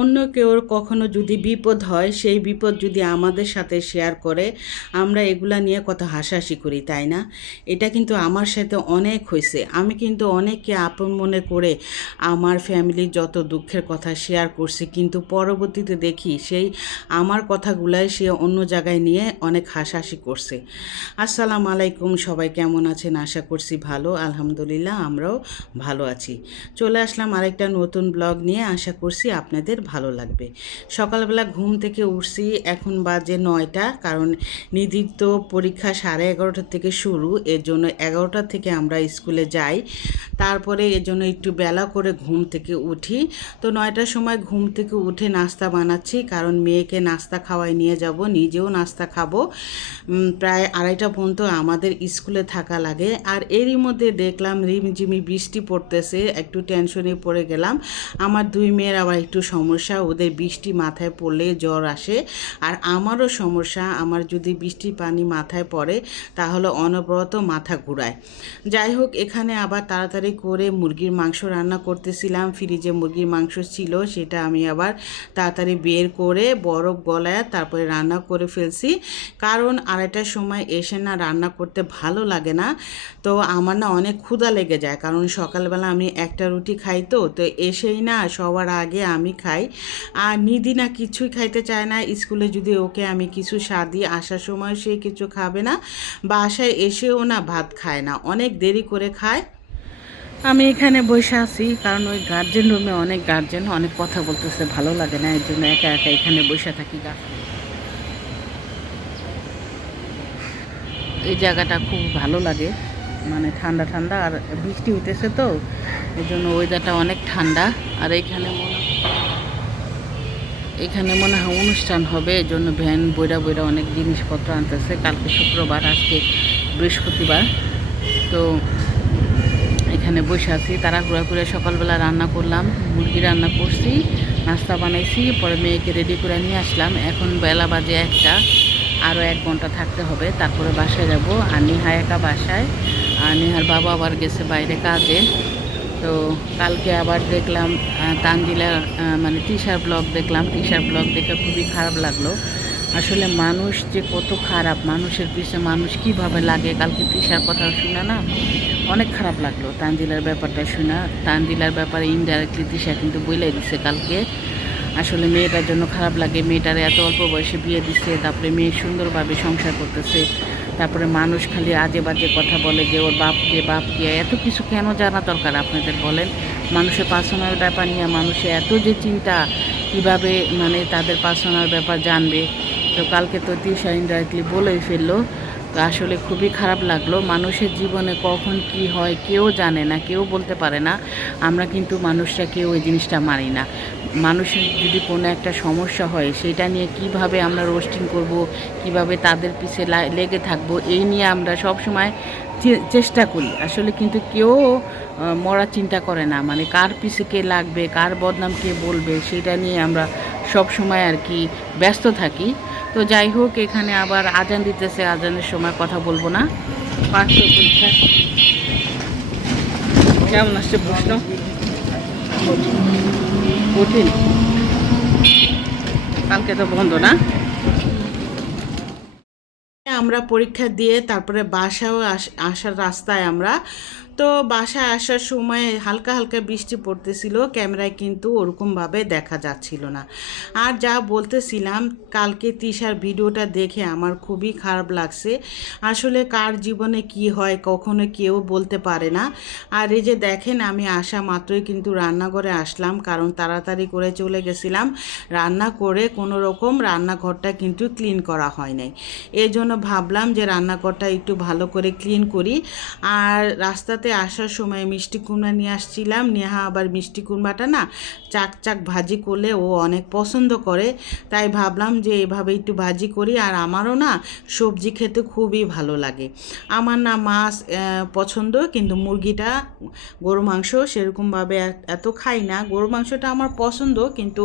অন্য কেউ কখনো যদি বিপদ হয় সেই বিপদ যদি আমাদের সাথে শেয়ার করে আমরা এগুলা নিয়ে কত হাসাহাসি করি, তাই না? এটা কিন্তু আমার সাথে অনেক হয়েছে। আমি কিন্তু অনেককে আপন মনে করে আমার ফ্যামিলির যত দুঃখের কথা শেয়ার করছি, কিন্তু পরবর্তীতে দেখি সেই আমার কথাগুলাই সে অন্য জায়গায় নিয়ে অনেক হাসাহাসি করছে। আসসালামু আলাইকুম, সবাই কেমন আছেন? আশা করছি ভালো। আলহামদুলিল্লাহ আমরাও ভালো আছি। চলে আসলাম আরেকটা নতুন ব্লগ নিয়ে। আশা করছি আপনাদের ভালো লাগবে। সকালবেলা ঘুম থেকে উঠছি, এখন বাজে 9টা, কারণ নিধির তো পরীক্ষা 11:30 থেকে শুরু, এর জন্য 11টা থেকে আমরা স্কুলে যাই। তারপরে এর জন্য একটু বেলা করে ঘুম থেকে উঠি। তো 9টার সময় ঘুম থেকে উঠে নাস্তা বানাচ্ছি, কারণ মেয়েকে নাস্তা খাওয়াই নিয়ে যাব, নিজেও নাস্তা খাবো। প্রায় 2:30 পর্যন্ত আমাদের স্কুলে থাকা লাগে। আর এরই মধ্যে দেখলাম রিমঝিমি বৃষ্টি পড়তেছে, একটু টেনশনে পড়ে গেলাম। আমার 2 মেয়ের আবার একটু সমস্যা, ওদের বৃষ্টি মাথায় পড়লে জ্বর আসে। আর আমারও সমস্যা, আমার যদি বৃষ্টির পানি মাথায় পড়ে তাহলে অনবরত মাথা ঘুরায়। যাই হোক, এখানে আবার তাড়াতাড়ি করে মুরগির মাংস রান্না করতেছিলাম। ফ্রিজে মুরগির মাংস ছিল, সেটা আমি আবার তাড়াতাড়ি বের করে বরফ গলায় তারপরে রান্না করে ফেলছি। কারণ 2:30টার সময় এসে না রান্না করতে ভালো লাগে না। তো আমার না অনেক ক্ষুধা লেগে যায়, কারণ সকালবেলা আমি একটা রুটি খাই। তো এসেই না সবার আগে আমি খাই। আর নিধি না কিছুই খাইতে চায় না। স্কুলে যদি ওকে আমি কিছু স্বাদি, আসার সময় সে কিছু খাবে না, বাসায় এসেও না ভাত খায় না, অনেক দেরি করে খায়। আমি এখানে বসে আছি, কারণ ওই গার্জেন রুমে অনেক গার্জেন অনেক কথা বলতেছে, ভালো লাগে না, এর জন্য একা একা এখানে বসে থাকি। এই জায়গাটা খুব ভালো লাগে, মানে ঠান্ডা ঠান্ডা, আর বৃষ্টি হইতেছে তো এই জন্য ওয়েদারটা অনেক ঠান্ডা। আর এখানে মনে হয় অনুষ্ঠান হবে, এই জন্য ভ্যান বইরা বইরা অনেক জিনিসপত্র আনতেছে। কালকে শুক্রবার, আজকে বৃহস্পতিবার। তো এখানে বসে আছি, তাড়াহুড়া করে সকালবেলা রান্না করলাম, মুরগি রান্না করছি, নাস্তা বানাইছি, পরে মেয়েকে রেডি করে নিয়ে আসলাম। এখন বেলা বাজে 1টা, আরও 1 ঘন্টা থাকতে হবে, তারপরে বাসায় যাব। আর নিহা একা বাসায়, আর নিহার বাবা আবার গেছে বাইরে কাজে। তো কালকে আবার দেখলাম তানজিলার মানে তৃষার ব্লগ দেখলাম। তৃষার ব্লগ দেখে খুবই খারাপ লাগলো। আসলে মানুষ যে কত খারাপ, মানুষের পিছনে মানুষ কিভাবে লাগে, কালকে তৃষার কথা শুনে না অনেক খারাপ লাগলো। তানজিলার ব্যাপারটা শোনা, তানজিলার ব্যাপারে ইনডাইরেক্টলি তৃষা কিন্তু বলে দিছে কালকে। আসলে মেয়েটার জন্য খারাপ লাগে, মেয়েটার এত অল্প বয়সে বিয়ে দিচ্ছে, তারপরে মেয়ে সুন্দরভাবে সংসার করতেছে, তারপরে মানুষ খালি আজে বাজে কথা বলে যে ওর বাপকে এত কিছু কেন জানা দরকার আপনাদের বলেন? মানুষের পার্সোনাল ব্যাপার নিয়ে মানুষের এত যে চিন্তা, কিভাবে মানে তাদের পার্সোনাল ব্যাপার জানবে। তো কালকে তো তৃষা ইনডাইরেক্টলি বলেই ফেললো। তো আসলে খুবই খারাপ লাগলো। মানুষের জীবনে কখন কি হয় কেউ জানে না, কেউ বলতে পারে না। আমরা কিন্তু মানুষরা কেউ ওই জিনিসটা মানি না। মানুষের যদি কোনো একটা সমস্যা হয় সেটা নিয়ে কিভাবে আমরা রোস্টিং করব, কিভাবে তাদের পিছে লেগে থাকব, এই নিয়ে আমরা সব সময় চেষ্টা করি। আসলে কিন্তু কেউ মরার চিন্তা করে না, মানে কার পিছে কে লাগবে, কার বদনাম কে বলবে, সেটা নিয়ে আমরা সব সময় আর কি ব্যস্ত থাকি। তো যাই হোক, এখানে আবার আজান দিতেছে, আজানের সময় কথা বলবো না। 500 পরীক্ষা কেমন আসছে প্রশ্ন? কঠিন। কালকে তো বন্ধ না? আমরা পরীক্ষা দিয়ে তারপরে বাসাও আসার রাস্তায় আমরা, তো বাসায় আসার সময় হালকা হালকা বৃষ্টি পড়তেছিল, ক্যামেরায় কিন্তু ওরকমভাবে দেখা যাচ্ছিল না। আর যা বলতেছিলাম, কালকে তৃষার ভিডিওটা দেখে আমার খুবই খারাপ লাগছে। আসলে কার জীবনে কি হয় কখনো কেউ বলতে পারে না। আর এই যে দেখেন, আমি আসা মাত্রই কিন্তু রান্নাঘরে আসলাম, কারণ তাড়াতাড়ি করে চলে গেছিলাম। রান্না করে কোনো রকম রান্নাঘরটা কিন্তু ক্লিন করা হয় নাই, এই জন্য ভাবলাম যে রান্নাঘরটা একটু ভালো করে ক্লিন করি। আর রাস্তাতে আসার সময় মিষ্টি কুমড়া নিয়ে আসছিলাম। নেহা আবার মিষ্টি কুমড়াটা না চাক চাক ভাজি করলে ও অনেক পছন্দ করে, তাই ভাবলাম যে এভাবে একটু ভাজি করি। আর আমারও না সবজি খেতে খুবই ভালো লাগে। আমার না মাছ পছন্দ, কিন্তু মুরগিটা, গরু মাংস সেরকমভাবে এত খাই না। গরু মাংসটা আমার পছন্দ, কিন্তু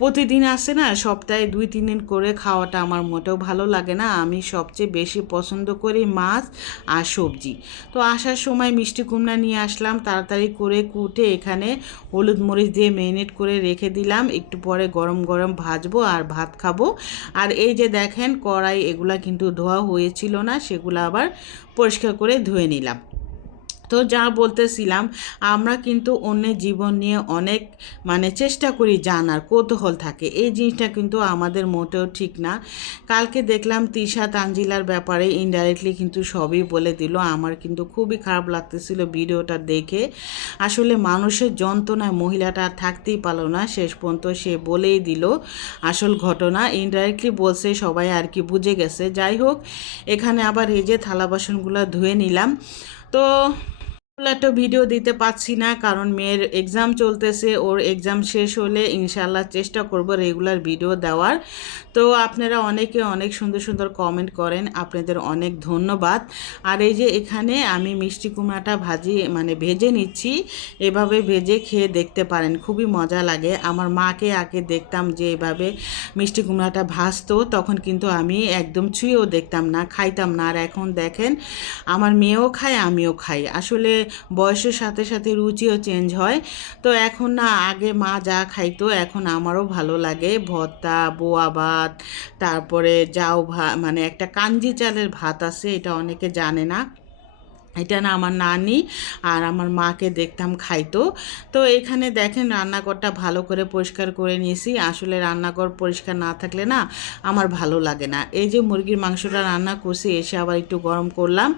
প্রতিদিন আসে না, সপ্তাহে 2-3 দিন করে খাওয়াটা আমার মোটেও ভালো লাগে না। আমি সবচেয়ে বেশি পছন্দ করি মাছ আর সবজি। তো আসার সময় মিষ্টি কুমড়া নিয়ে আসলাম, তাড়াতাড়ি করে কুটে এখানে হলুদ মরিচ দিয়ে ম্যারিনেট করে রেখে দিলাম। একটু পরে গরম গরম ভাজবো আর ভাত খাবো। আর এই যে দেখেন কড়াই, এগুলা কিন্তু ধোয়া হয়েছিল না, সেগুলো আবার পরিষ্কার করে ধুয়ে নিলাম। তো যা বলতেছিলাম, আমরা কিন্তু অন্যের জীবন নিয়ে অনেক চেষ্টা করি জানার, কৌতূহল থাকে, এই জিনিসটা কিন্তু আমাদের মোটেও ঠিক না। কালকে দেখলাম তিশা তানজিলার ব্যাপারে ইনডাইরেক্টলি কিন্তু সবই বলে দিল। আমার কিন্তু খুবই খারাপ লাগতেছিল ভিডিওটা দেখে। আসলে মানুষের যন্ত্রণায় মহিলাটা আর থাকতেই পারলো না, শেষ পর্যন্ত সে বলেই দিল আসল ঘটনা। ইনডাইরেক্টলি বলছে, সবাই আর কি বুঝে গেছে। যাই হোক, এখানে আবার এই যে থালা বাসনগুলো ধুয়ে নিলাম। তো একটা ভিডিও দিতে পারছি না, কারণ মেয়ের এক্সাম চলতেছে। ওর এক্সাম শেষ হলে ইনশাল্লাহ চেষ্টা করব রেগুলার ভিডিও দেওয়ার। তো আপনারা অনেকে অনেক সুন্দর সুন্দর কমেন্ট করেন, আপনাদের অনেক ধন্যবাদ। আর এই যে এখানে আমি মিষ্টি কুমড়াটা ভেজে নিচ্ছি। এভাবে ভেজে খেয়ে দেখতে পারেন, খুবই মজা লাগে। আমার মাকে আগে দেখতাম যে এভাবে মিষ্টি কুমড়াটা ভাজতো, তখন কিন্তু আমি একদম ছুঁয়েও দেখতাম না, খাইতাম না। আর এখন দেখেন আমার মেয়েও খায়, আমিও খাই। আসলে বয়সের সাথে সাথে রুচিও চেঞ্জ হয়। তো এখন না, আগে মা যা খাইতো এখন আমারও ভালো লাগে। ভর্তা, বোয়া ভাত, তারপরে জাউ ভাত, একটা কাঞ্জি চালের ভাত আছে, এটা অনেকে জানে না। এটা না আমার নানি আর আমার মাকে দেখতাম খাইতো। তো এখানে দেখেন রান্নাঘরটা ভালো করে পরিষ্কার করে নিয়েছি। আসলে রান্নাঘর পরিষ্কার না থাকলে না আমার ভালো লাগে না। এই যে মুরগির মাংসটা রান্না করছি, এসে আবার একটু গরম করলাম।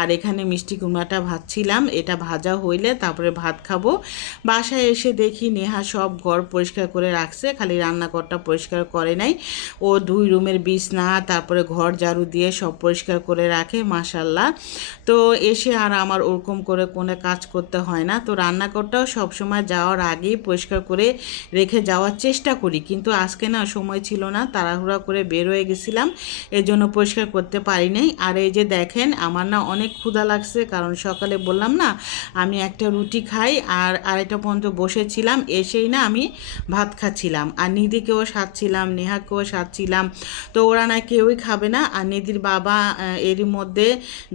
আর এখানে মিষ্টি কুমড়াটা ভাজছিলাম, এটা ভাজা হইলে তারপরে ভাত খাবো। বাসায় এসে দেখি নেহা সব ঘর পরিষ্কার করে রাখছে, খালি রান্নাঘরটা পরিষ্কার করে নাই। ও 2 রুমের বিছনা, তারপরে ঘর ঝাড়ু দিয়ে সব পরিষ্কার করে রাখে, মাশাল্লাহ। তো এসে আর আমার ওরকম করে কোনো কাজ করতে হয় না। তো রান্নাঘরটাও সবসময় যাওয়ার আগেই পরিষ্কার করে রেখে যাওয়ার চেষ্টা করি, কিন্তু আজকে না সময় ছিল না, তাড়াহুড়া করে বের হয়ে গেছিলাম, এর জন্য পরিষ্কার করতে পারি নাই। আর এই যে দেখেন আমার না অনেক ক্ষুধা লাগছে, কারণ সকালে বললাম না আমি একটা রুটি খাই, আর আড়াইটা পর্যন্ত বসেছিলাম, এসেই না আমি ভাত খাচ্ছিলাম। আর নিধিকেও সাজছিলাম, নেহাকেও সাজছিলাম। তো ওরা না কেউই খাবে না। আর নিধির বাবা এরই মধ্যে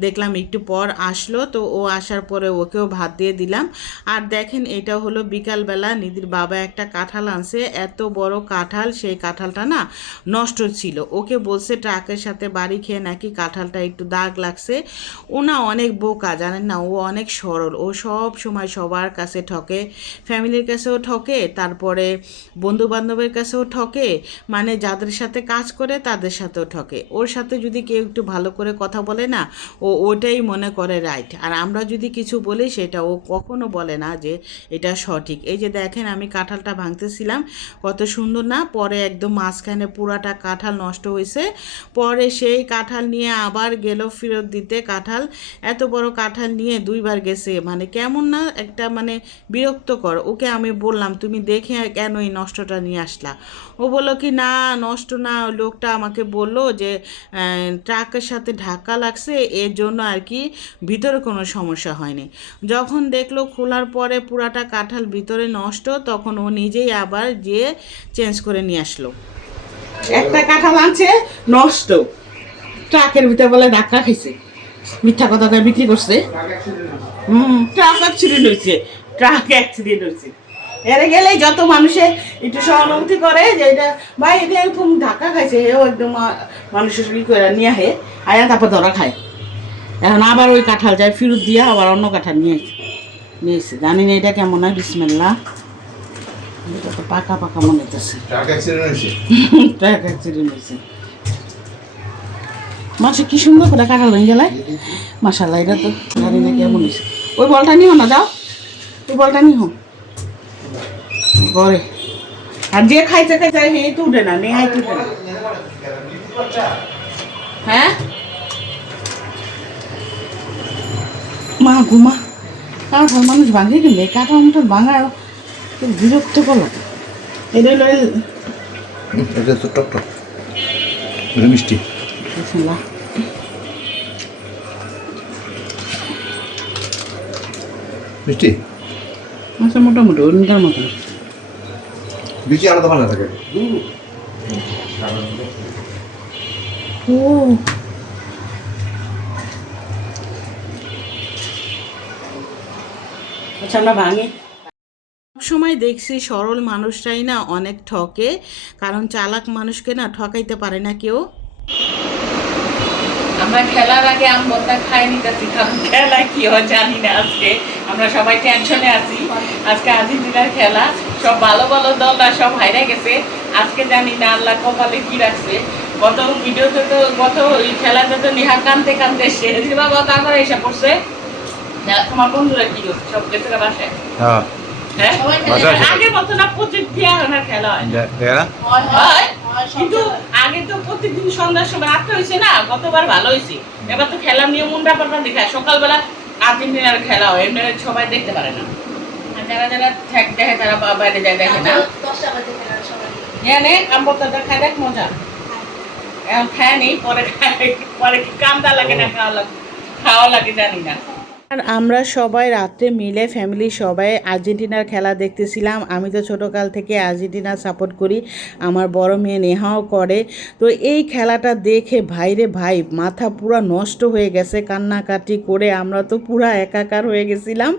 দেখলাম একটু পর আসলো, তো ও আসার পরে ওকেও ভাত দিয়ে দিলাম। আর দেখেন এটা হলো বিকালবেলা নিধির বাবা একটা কাঁঠাল আনছে, এত বড় কাঁঠাল, সেই কাঁঠালটা না নষ্ট ছিল। ওকে বলছে ট্রাকের সাথে বাড়ি খেয়ে নাকি কাঁঠালটা একটু দাগ লাগছে। ও না অনেক বোকা, জানেন না, ও অনেক সরল, ও সব সময় সবার কাছে ঠকে, ফ্যামিলির কাছেও ঠকে, তারপরে বন্ধু বান্ধবের কাছেও ঠকে, যাদের সাথে কাজ করে তাদের সাথেও ঠকে। ওর সাথে যদি কেউ একটু ভালো করে কথা বলে না, ও ওটাই মনে করে রাইট। আর আমরা যদি কিছু বলি সেটা ও কখনো বলে না যে এটা সঠিক। এই যে দেখেন আমি কাঁঠালটা ভাঙতেছিলাম, কত সুন্দর না, পরে একদম মাঝখানে পুরাটা কাঁঠাল নষ্ট হয়েছে। পরে সেই কাঁঠাল নিয়ে আবার গেল ফেরত দিতে। কাঁঠাল, এত বড় কাঁঠাল নিয়ে 2বার গেছে, কেমন না একটা বিরক্তকর। ওকে আমি বললাম তুমি দেখে কেন এই নষ্টটা নিয়ে আসলা? ও বললো কি না নষ্ট না, লোকটা আমাকে বললো যে ট্রাকের সাথে ধাক্কা লাগছে, এর জন্য আর কি ভিতরে কোনো সমস্যা হয়নি। যখন দেখলো খোলার পরে পুরাটা কাঁঠাল ভিতরে নষ্ট, তখন ও নিজেই আবার গিয়ে চেঞ্জ করে নিয়ে আসলো। একটা কাঁঠাল আনছে নষ্ট, ট্রাকের ভিতরে বলে ধাক্কা খাইছে, মিথ্যা কথা বিক্রি করছে। ট্রাক অ্যাক্সিডেন্ট হয়েছে, ট্রাক অ্যাক্সিডেন্ট হয়েছে। এর গেলেই যত মানুষে একটু সহানুভূতি করে যে এটা ভাই এটা এরকম ধাক্কা খাইছে, এও একদম মানুষের ই করে নিয়ে আহে আয়া তারপর ধরা খায়। এখন আবার ওই কাঁঠাল যায় ফেরত দিয়ে আবার অন্য কাঁঠাল নিয়েছে। জানি না এটা কেমন হয়, বিসমিল্লাহ। এটা তো পাকা পাকা মনে হইতেছে। ট্রাক অ্যাক্সিডেন্ট হয়েছে। মাসে কি সুন্দর করে কাঁঠাল হয়ে গেলে, মাশাল্লাহ। এটা তো জানি না কেমন হয়েছে। ওই বলটা নিও না, যাও ওই বলটা নিও ঘরে। আর যে খাইতে খাইতে হে তো উঠে না, নেহাই তো উঠে না। হ্যাঁ মা ঘুমা, কাঁঠাল মানুষ ভাঙে কিনলে, কাঁঠাল মাঠাল ভাঙা বিরক্ত করলো। এটা তো টক টক মিষ্টি। মিষ্টি আচ্ছা, মোটামুটি অন্যটার মতন বিচি আলাদা ভালো থাকে ও আচ্ছা আমরা ভাঙি। সবসময় দেখছি সরল মানুষরাই না অনেক ঠকে, কারণ চালাক মানুষকে না ঠকাইতে পারে না কেউ। আমরা খেলার আগে আমবত্তা খাই নিতেছি, কারণ খেলা কি হয় জানি না। আজকে আমরা সবাই টেনশনে আছি, আজকে আর্জেন্টিনার খেলা, সব ভালো ভালো দলরা সব হাইরা গেছে। আজকে জানি না আল্লাহ কপালে কি রাখছে। গত ভিডিওতে তো গত ওই খেলাতে তো নিহা কানতে কানতে শেষ বাবা, তারপরে এসে পড়ছে। তোমার বন্ধুরা কি করছে? সব গেছে বাসায়? হ্যাঁ হ্যাঁ, বাসায় আছে। আগের মতো না প্রত্যেক দিয়ে খেলা হয় হয়, কিন্তু আগে তো প্রত্যেকদিন সন্ধ্যার সময় 8টা হয়েছে না, গতবার ভালো হয়েছে। এবার তো খেলার নিয়ম উল্টা পাল্টা দেখায়, সকালবেলা আর্জেন্টিনার খেলা হয়, এমনি সবাই দেখতে পারে না। আর যারা যারা দেখে তারা বাইরে যায়, দেখে না। এনে আমবত্তাটা খাই দেখ মজা। এখন খায় নেই, পরে খায়, পরে কি কান্দা লাগে না খাওয়া লাগে জানি না। আর আমরা সবাই রাত্রে মিলে ফ্যামিলি সবাই আর্জেন্টিনার খেলা দেখতেছিলাম। আমি তো ছোটোকাল থেকে আর্জেন্টিনা সাপোর্ট করি, আমার বড় মেয়ে নেহাও করে। তো এই খেলাটা দেখে ভাইরে ভাই মাথা পুরো নষ্ট হয়ে গেছে, কান্নাকাটি করে আমরা তো পুরা একাকার হয়ে গেছিলাম।